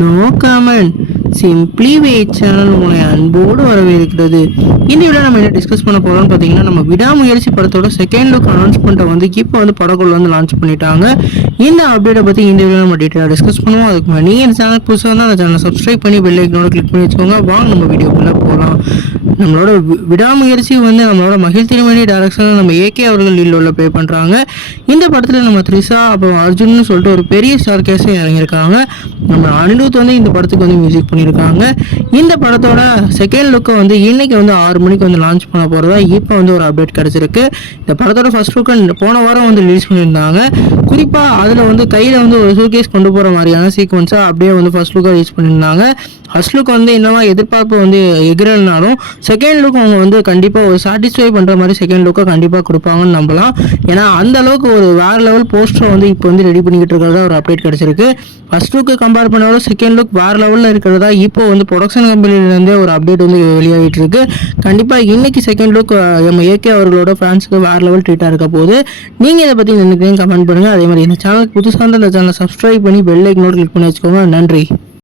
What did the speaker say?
No comment. Simply wait channel உங்களை அன்போடு வரவேற்கிறது. இந்த வீடியோ நம்ம என்ன டிஸ்கஸ் பண்ண போறோம்னு பார்த்தீங்கன்னா, நம்ம விடாமுயற்சி படத்தோட செகண்ட் லுக் அனௌன்ஸ்மெண்ட்டை வந்து இப்போ வந்து படக்குள்ள வந்து லான்ச் பண்ணிட்டாங்க. இந்த அப்டேட்டை பற்றி இந்த வீடியோ நம்ம டீட்டெயிலாக டிஸ்கஸ் பண்ணுவோம். அதுக்கு முன்னாடி நீங்கள் இந்த சேனல் புதுசாக இருந்தால் அந்த சேனலை சப்ஸ்கிரைப் பண்ணி பெல் ஐக்கனோட கிளிக் பண்ணி வச்சுக்கோங்க. வாங்க நம்ம வீடியோக்குள்ளே போகலாம். நம்மளோட விடாமுயற்சி வந்து நம்மளோட மகிழ் திருமணி டைரக்ஷனில் நம்ம ஏகே அவர்கள் லீடோட ப்ளே பண்ணுறாங்க. இந்த படத்தில் நம்ம த்ரிஷா அப்புறம் அர்ஜுன்னு சொல்லிட்டு ஒரு பெரிய ஸ்டார் கேஸும் இறங்கியிருக்காங்க. நம்ம அனிருத் வந்து இந்த படத்துக்கு வந்து மியூசிக் பண்ணியிருக்காங்க. இந்த படத்தோட செகண்ட் லுக்கை வந்து இன்னைக்கு வந்து 6 மணிக்கு வந்து லான்ச் பண்ண போகிறதா இப்போ வந்து ஒரு அப்டேட் கிடச்சிருக்கு. இந்த படத்தோட ஃபர்ஸ்ட் லுக்கை போன வாரம் வந்து ரிலீஸ் பண்ணியிருந்தாங்க. குறிப்பாக அதில் வந்து கையில் வந்து ஒரு சூட்கேஸ் கொண்டு போகிற மாதிரியான சீக்வன்ஸாக அப்படியே வந்து ஃபர்ஸ்ட் லுக்கை ரிலீஸ் பண்ணியிருந்தாங்க. ஃபர்ஸ்ட் லுக் வந்து என்னவா எதிர்பார்ப்பு வந்து எகிறனாலும் செகண்ட் லுக் அவங்க வந்து கண்டிப்பாக ஒரு சாட்டிஸ்ஃபை பண்ணுற மாதிரி செகண்ட் லுக்கை கண்டிப்பாக கொடுப்பாங்கன்னு நம்பலாம். ஏன்னா அந்த அளவுக்கு ஒரு வேறு லெவல் போஸ்டரை வந்து இப்போ வந்து ரெடி பண்ணிக்கிட்டு இருக்கிறதா ஒரு அப்டேட் கிடச்சிருக்கு. ஃபர்ஸ்ட் லுக்கு கம்பேர் பண்ணாலும் செகண்ட் லுக் வேறு லெவலில் இருக்கிறதா இப்போ வந்து ப்ரொடக்ஷன் கம்பெனிலேருந்தே ஒரு அப்டேட் வந்து வெளியாகிட்டு இருக்கு. கண்டிப்பாக இன்னைக்கு செகண்ட் லுக் நம்ம ஏகே அவர்களோட ஃபேன்ஸுக்கு வேறு லெவல் ட்ரீட்டாக இருக்க போது. நீங்கள் இதை பற்றி நினைக்கிறீங்க கமெண்ட் பண்ணுங்கள். அதே மாதிரி இந்த சேனலுக்கு புதுசாக இருந்தால் இந்த சேனலை சப்ஸ்கிரைப் பண்ணி பெல் ஐக்கனோட கிளிக் பண்ணி வச்சுக்கோங்க. நன்றி.